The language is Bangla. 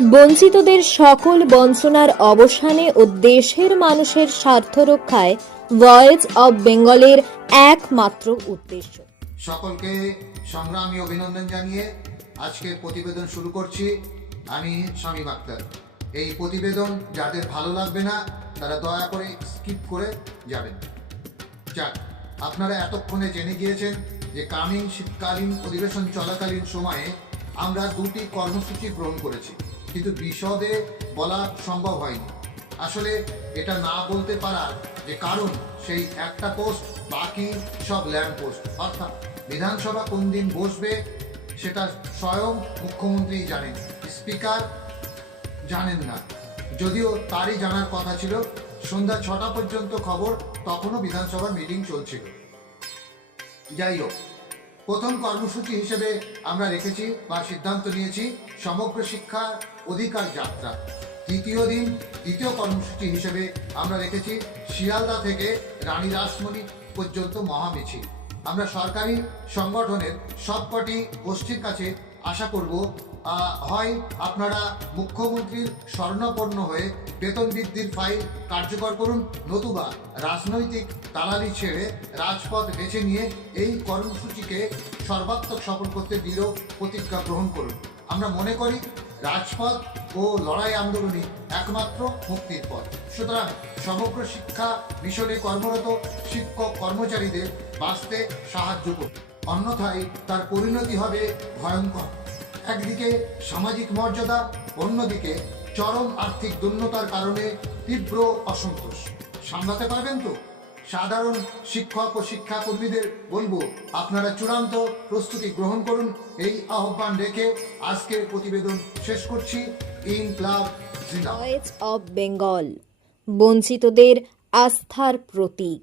বঞ্চিতদের সকল বঞ্চনার অবসানে ও দেশের মানুষের স্বার্থ রক্ষায় ভয়েস অব বেঙ্গলের একমাত্র উদ্দেশ্য। সকলকে সংগ্রামী অভিনন্দন জানিয়ে আজকের প্রতিবেদন শুরু করছি। আমি শামীম আক্তার। এই প্রতিবেদন যাদের ভালো লাগবে না তারা দয়া করে স্কিপ করে যাবেন। যাক, আপনারা এতক্ষণে জেনে গিয়েছেন যে কামিং শীতকালীন অধিবেশন চলাকালীন সময়ে আমরা দুটি কর্মসূচি গ্রহণ করেছি, কিন্তু বিশদে বলা সম্ভব হয়নি। আসলে এটা না বলতে পারার যে কারণ, সেই একটা পোস্ট, বাকি সব ল্যাম্প পোস্ট। অর্থাৎ বিধানসভা কোন দিন বসবে সেটা স্বয়ং মুখ্যমন্ত্রী জানেন, স্পিকার জানেন না। যদিও তারই জানার কথা ছিল। সন্ধ্যা 6টা পর্যন্ত খবর, তখনও বিধানসভার মিটিং চলছিল। যাই হোক, প্রথম কর্মসূচি হিসেবে আমরা রেখেছি বা সিদ্ধান্ত নিয়েছি সমগ্র শিক্ষা অধিকার যাত্রা। দ্বিতীয় কর্মসূচি হিসেবে আমরা রেখেছি শিয়ালদা থেকে রানী রাসমণি পর্যন্ত মহামিছিল। আমরা সরকারি সংগঠনের সবকটি গোষ্ঠীর কাছে আশা করব, হয় আপনারা মুখ্যমন্ত্রীর শরণাপন্ন হয়ে বেতন বৃদ্ধির ফাইল কার্যকর করুন, নতুবা রাজনৈতিক দালালি ছেড়ে রাজপথ বেছে নিয়ে এই কর্মসূচিকে সর্বাত্মক সফল করতে দৃঢ় প্রতিজ্ঞা গ্রহণ করুন। আমরা মনে করি রাজপথ ও লড়াই আন্দোলনই একমাত্র মুক্তির পথ। সুতরাং সমগ্র শিক্ষা মিশনে কর্মরত শিক্ষক কর্মচারীদের বাঁচতে সাহায্য করুন, অন্যথায় তার পরিণতি হবে ভয়ঙ্কর। একদিকে সামাজিক মর্যাদা, অন্যদিকে চরম আর্থিক দুর্নতার কারণে তীব্র অসন্তোষ। সামলাতে পারবেন তো? সাধারণ শিক্ষক ও শিক্ষাকর্মীদের বলবো, আপনারা চূড়ান্ত প্রস্তুতি গ্রহণ করুন। এই আহ্বান রেখে আজকের প্রতিবেদন শেষ করছি। ইনকলাব জিন্দাবাদ। ভয়েস অব বেঙ্গল বঞ্চিতদের আস্থার প্রতীক।